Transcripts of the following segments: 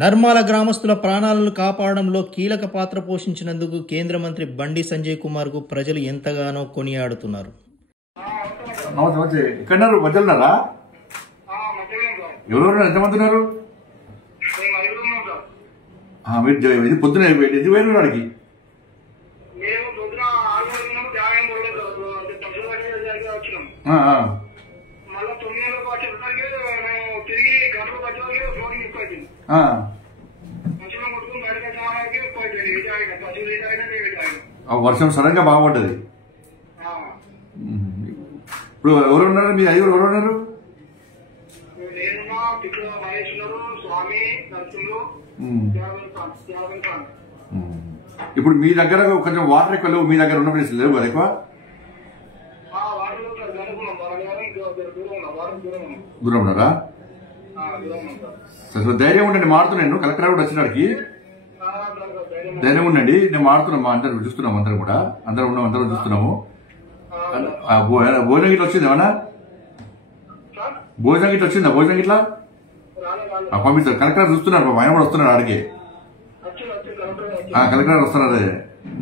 నర్మాల గ్రామస్తుల ప్రాణాలను కాపాడడంలో కీలక పాత్ర పోషించినందుకు కేంద్ర మంత్రి బండి సంజయ్ కుమార్ కు ప్రజలు ఎంతగానో కొనియాడుతున్నారు. పొద్దున వర్షం సడన్ గా బాగుపడ్డది. ఇప్పుడు ఎవరు ఉన్నారు? మీ ఐదుగురు ఎవరు ఉన్నారు? ఇప్పుడు మీ దగ్గర కొంచెం వాటర్ ఎక్కువ లేవు, మీ దగ్గర ఉన్న ప్లేస్ లేవు కదా ఎక్కువ? దూరం ఉన్నారా? ధైర్యం ఉండండి, మారుతున్నాను. కలెక్టర్ కూడా వచ్చినాడికి ధైర్యం ఉండండి, నేను మారుతున్నాం. అందరం చూస్తున్నాము, అందరం కూడా అందరం ఉన్నాం, అందరం చూస్తున్నాము. భోజనం గిట్లా వచ్చింది ఏమన్నా? భోజనం గిట్లా వచ్చిందా? భోజనం గిట్లా పంపిస్తారు. కలెక్టర్ చూస్తున్నారు, ఆయన కూడా వస్తున్నారు ఆడికి. కలెక్టర్ వస్తున్నారు,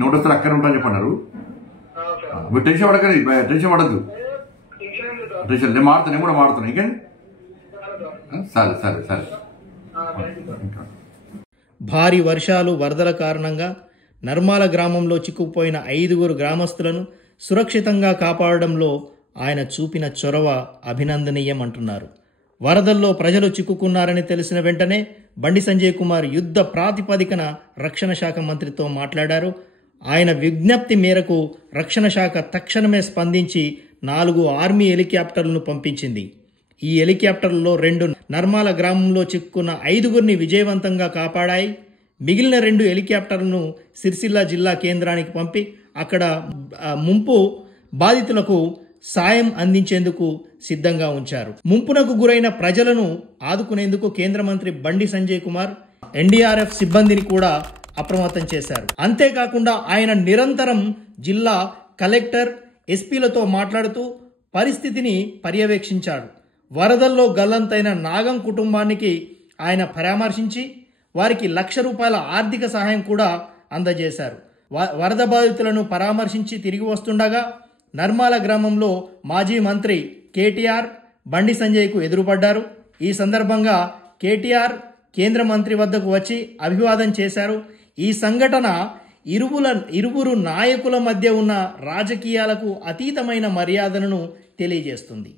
నోట్ వస్తారు, అక్కడ ఉంటాను చెప్పన్నారు. మీరు టెన్షన్ పడకండి, టెన్షన్ పడద్దు. టెన్షన్ నేను మారుతాను, నేను కూడా మారుతాను. ఇంకేంటి? సరే సరే సరే. భారీ వర్షాలు, వరదల కారణంగా నర్మాల గ్రామంలో చిక్కుకుపోయిన 5 గ్రామస్తులను సురక్షితంగా కాపాడడంలో ఆయన చూపిన చొరవ అభినందనీయమంటున్నారు. వరదల్లో ప్రజలు చిక్కుకున్నారని తెలిసిన వెంటనే బండి సంజయ్ కుమార్ యుద్ధ ప్రాతిపదికన రక్షణ శాఖ మంత్రితో మాట్లాడారు. ఆయన విజ్ఞప్తి మేరకు రక్షణ శాఖ తక్షణమే స్పందించి 4 ఆర్మీ హెలికాప్టర్లను పంపించింది. ఈ హెలికాప్టర్లలో 2 నర్మాల గ్రామంలో చిక్కుకున్న 5 విజయవంతంగా కాపాడాయి. మిగిలిన 2 హెలికాప్టర్లను సిరిసిల్ల జిల్లా కేంద్రానికి పంపి అక్కడ ముంపు బాధితులకు సాయం అందించేందుకు సిద్ధంగా ఉంచారు. ముంపునకు గురైన ప్రజలను ఆదుకునేందుకు కేంద్ర మంత్రి బండి సంజయ్ కుమార్ ఎన్డీఆర్ఎఫ్ సిబ్బందిని కూడా అప్రమత్తం చేశారు. అంతేకాకుండా ఆయన నిరంతరం జిల్లా కలెక్టర్, ఎస్పీలతో మాట్లాడుతూ పరిస్థితిని పర్యవేక్షించాడు. వరదల్లో గల్లంతైన నాగం కుటుంబానికి ఆయన పరామర్శించి వారికి ₹1,00,000 ఆర్థిక సహాయం కూడా అందజేశారు. వరద బాధితులను పరామర్శించి తిరిగి వస్తుండగా నర్మాల గ్రామంలో మాజీ మంత్రి కేటీఆర్ బండి సంజయ్కు ఎదురుపడ్డారు. ఈ సందర్భంగా కేటీఆర్ కేంద్ర మంత్రి వద్దకు వచ్చి అభివాదం చేశారు. ఈ సంఘటన ఇరువురు నాయకుల మధ్య ఉన్న రాజకీయాలకు అతీతమైన మర్యాదలను తెలియజేస్తుంది.